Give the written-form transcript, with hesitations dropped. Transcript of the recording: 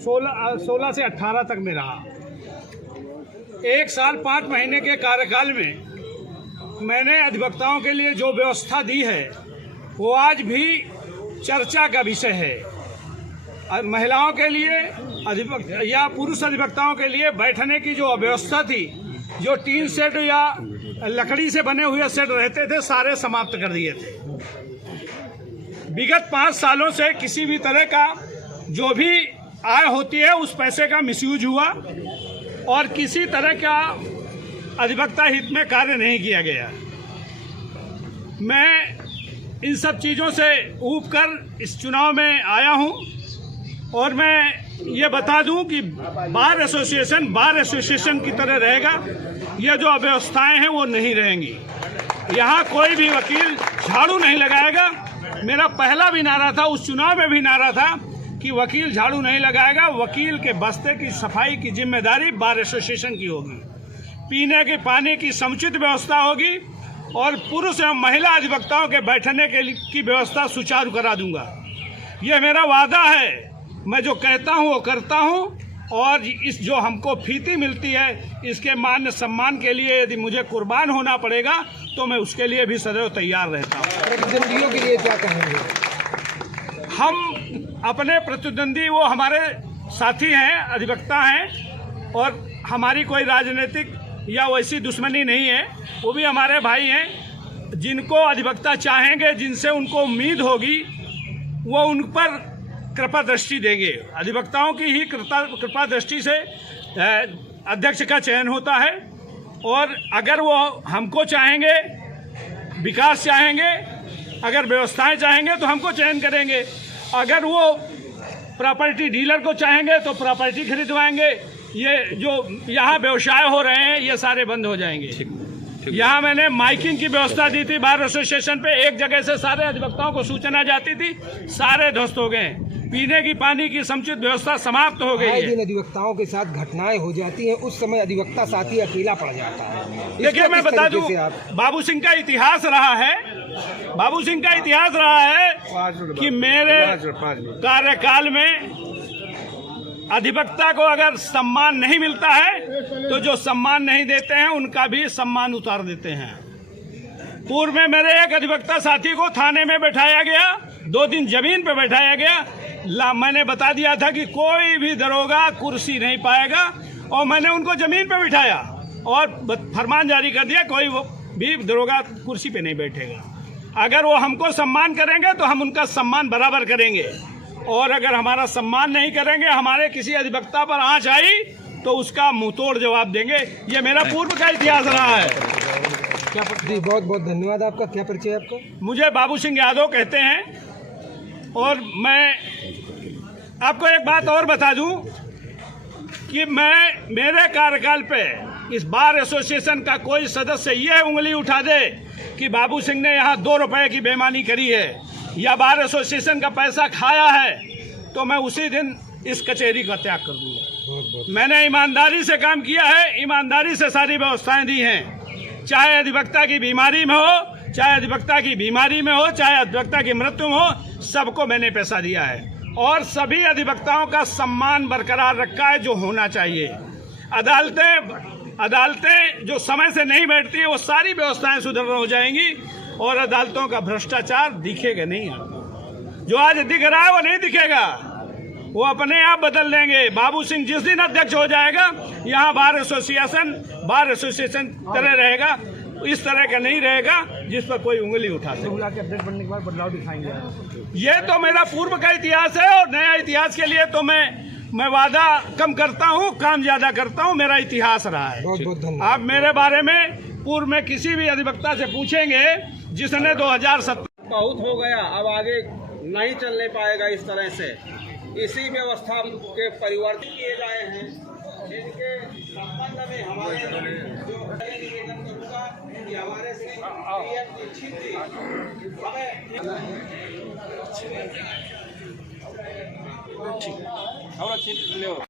16 से 18 तक में रहा। 1 साल 5 महीने के कार्यकाल में मैंने अधिवक्ताओं के लिए जो व्यवस्था दी है वो आज भी चर्चा का विषय है। महिलाओं के लिए या पुरुष अधिवक्ताओं के लिए बैठने की जो व्यवस्था थी, जो टीन सेट या लकड़ी से बने हुए सेट रहते थे, सारे समाप्त कर दिए थे। विगत 5 सालों से किसी भी तरह का जो भी आय होती है उस पैसे का मिसयूज हुआ और किसी तरह का अधिवक्ता हित में कार्य नहीं किया गया। मैं इन सब चीज़ों से ऊब कर इस चुनाव में आया हूं और मैं ये बता दूं कि बार एसोसिएशन की तरह रहेगा। ये जो अव्यवस्थाएं हैं वो नहीं रहेंगी। यहाँ कोई भी वकील झाड़ू नहीं लगाएगा। मेरा पहला भी नारा था, उस चुनाव में भी नारा था कि वकील झाड़ू नहीं लगाएगा। वकील के बस्ते की सफाई की जिम्मेदारी बार एसोसिएशन की होगी। पीने के पानी की समुचित व्यवस्था होगी और पुरुष एवं महिला अधिवक्ताओं के बैठने की व्यवस्था सुचारू करा दूंगा। यह मेरा वादा है। मैं जो कहता हूं वो करता हूं और इस जो हमको फीती मिलती है इसके मान सम्मान के लिए यदि मुझे कुर्बान होना पड़ेगा तो मैं उसके लिए भी सदैव तैयार रहता हूं। प्रतिद्वंदियों के लिए क्या कहेंगे? हम अपने प्रतिद्वंदी वो हमारे साथी हैं, अधिवक्ता हैं और हमारी कोई राजनीतिक या वैसी दुश्मनी नहीं है। वो भी हमारे भाई हैं। जिनको अधिवक्ता चाहेंगे, जिनसे उनको उम्मीद होगी, वो उन पर कृपा दृष्टि देंगे। अधिवक्ताओं की ही कृपा दृष्टि से अध्यक्ष का चयन होता है और अगर वो हमको चाहेंगे, विकास चाहेंगे, अगर व्यवस्थाएं चाहेंगे तो हमको चयन करेंगे। अगर वो प्रॉपर्टी डीलर को चाहेंगे तो प्रॉपर्टी खरीदवाएंगे। ये जो यहाँ व्यवसाय हो रहे हैं ये सारे बंद हो जाएंगे। यहाँ मैंने माइकिंग की व्यवस्था दी थी बार एसोसिएशन पे, एक जगह से सारे अधिवक्ताओं को सूचना जाती थी, सारे ध्वस्त हो गए। पीने की पानी की समुचित व्यवस्था समाप्त हो गई है। जिन अधिवक्ताओं के साथ घटनाएं हो जाती हैं उस समय अधिवक्ता साथी अकेला पड़ जाता है। देखिए मैं बता दूं, बाबू सिंह का इतिहास रहा है, बाबू सिंह का इतिहास रहा है कि मेरे कार्यकाल में अधिवक्ता को अगर सम्मान नहीं मिलता है तो जो सम्मान नहीं देते हैं उनका भी सम्मान उतार देते हैं। पूर्व में मेरे एक अधिवक्ता साथी को थाने में बैठाया गया, 2 दिन जमीन पे बैठाया गया। मैंने बता दिया था कि कोई भी दरोगा कुर्सी नहीं पाएगा और मैंने उनको जमीन पे बिठाया और फरमान जारी कर दिया कोई भी दरोगा कुर्सी पे नहीं बैठेगा। अगर वो हमको सम्मान करेंगे तो हम उनका सम्मान बराबर करेंगे और अगर हमारा सम्मान नहीं करेंगे, हमारे किसी अधिवक्ता पर आंच आई तो उसका मुंहतोड़ जवाब देंगे। ये मेरा पूर्व का इतिहास रहा है। जी बहुत बहुत धन्यवाद आपका। क्या परिचय आपका? मुझे बाबू सिंह यादव कहते हैं और मैं आपको एक बात और बता दूं कि मेरे कार्यकाल पे इस बार एसोसिएशन का कोई सदस्य ये उंगली उठा दे कि बाबू सिंह ने यहाँ 2 रुपए की बेईमानी करी है या बार एसोसिएशन का पैसा खाया है तो मैं उसी दिन इस कचहरी का त्याग कर दूंगा। मैंने ईमानदारी से काम किया है, ईमानदारी से सारी व्यवस्थाएं दी हैं। चाहे अधिवक्ता की बीमारी में हो, चाहे अधिवक्ता की बीमारी में हो, चाहे अधिवक्ता की मृत्यु में हो, सबको मैंने पैसा दिया है और सभी अधिवक्ताओं का सम्मान बरकरार रखा है जो होना चाहिए। अदालतें जो समय से नहीं बैठती है वो सारी व्यवस्थाएं सुधर हो जाएंगी और अदालतों का भ्रष्टाचार दिखेगा नहीं। आपको जो आज दिख रहा है वो नहीं दिखेगा, वो अपने आप बदल लेंगे। बाबू सिंह जिस दिन अध्यक्ष हो जाएगा यहाँ बार एसोसिएशन तरह रहेगा, इस तरह का नहीं रहेगा जिस पर कोई उंगली उठा सके। अध्यक्ष बनने के बाद बदलाव दिखाएंगे। ये तो मेरा पूर्व का इतिहास है और नया इतिहास के लिए तो मैं वादा कम करता हूँ, काम ज्यादा करता हूँ। मेरा इतिहास रहा है। बहुत बहुत धन्यवाद। आप मेरे बारे में पूर्व में किसी भी अधिवक्ता से पूछेंगे जिसने 2017 बहुत हो गया, अब आगे नहीं चलने पाएगा इस तरह से। इसी व्यवस्था के परिवर्तन किए गए हैं जिनके संबंध में हमारे जो निवेदन करूँगा कि हमारे से हमें